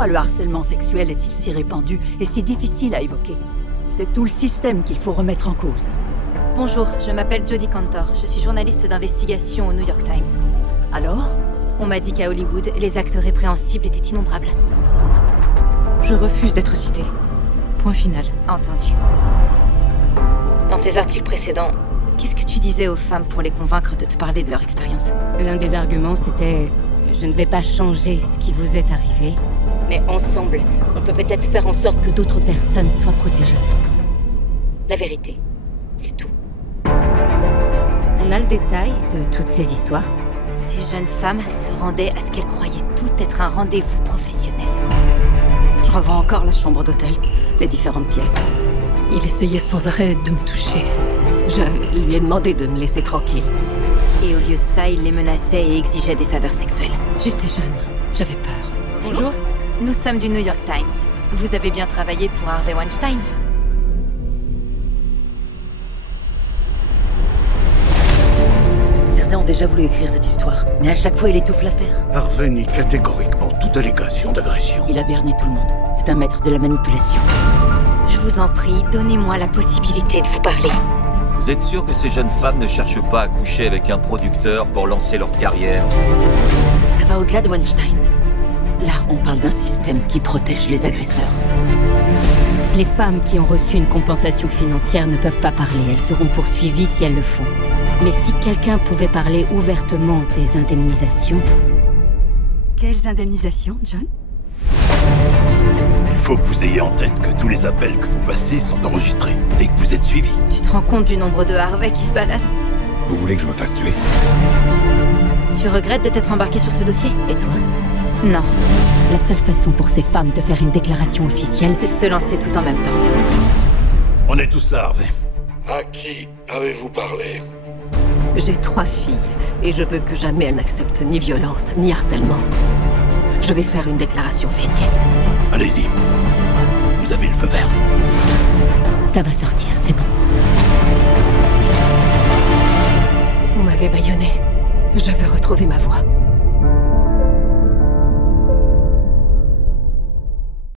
Pourquoi le harcèlement sexuel est-il si répandu et si difficile à évoquer? C'est tout le système qu'il faut remettre en cause. Bonjour, je m'appelle Jodie Cantor. Je suis journaliste d'investigation au New York Times. Alors? On m'a dit qu'à Hollywood, les actes répréhensibles étaient innombrables. Je refuse d'être citée. Point final. Entendu. Dans tes articles précédents, qu'est-ce que tu disais aux femmes pour les convaincre de te parler de leur expérience? L'un des arguments, c'était « Je ne vais pas changer ce qui vous est arrivé, mais ensemble, on peut peut-être faire en sorte que d'autres personnes soient protégées. » La vérité, c'est tout. On a le détail de toutes ces histoires. Ces jeunes femmes se rendaient à ce qu'elles croyaient tout être un rendez-vous professionnel. Je revois encore la chambre d'hôtel, les différentes pièces. Il essayait sans arrêt de me toucher. Je lui ai demandé de me laisser tranquille. Et au lieu de ça, il les menaçait et exigeait des faveurs sexuelles. J'étais jeune, j'avais peur. Bonjour. Nous sommes du New York Times. Vous avez bien travaillé pour Harvey Weinstein? Certains ont déjà voulu écrire cette histoire, mais à chaque fois il étouffe l'affaire. Harvey nie catégoriquement toute allégation d'agression. Il a berné tout le monde. C'est un maître de la manipulation. Je vous en prie, donnez-moi la possibilité de vous parler. Vous êtes sûr que ces jeunes femmes ne cherchent pas à coucher avec un producteur pour lancer leur carrière? Ça va au-delà de Weinstein. Là, on parle d'un système qui protège les agresseurs. Les femmes qui ont reçu une compensation financière ne peuvent pas parler. Elles seront poursuivies si elles le font. Mais si quelqu'un pouvait parler ouvertement des indemnisations... Quelles indemnisations, John? Il faut que vous ayez en tête que tous les appels que vous passez sont enregistrés et que vous êtes suivis. Tu te rends compte du nombre de Harvey qui se baladent? Vous voulez que je me fasse tuer? Tu regrettes de t'être embarqué sur ce dossier? Et toi? Non. La seule façon pour ces femmes de faire une déclaration officielle, C'est de se lancer tout en même temps. On est tous là, Harvey. À qui avez-vous parlé? J'ai 3 filles et je veux que jamais elles n'acceptent ni violence, ni harcèlement. Je vais faire une déclaration officielle. Allez-y. Vous avez le feu vert. ça va sortir, c'est bon. Vous m'avez bâillonné. Je veux retrouver ma voix.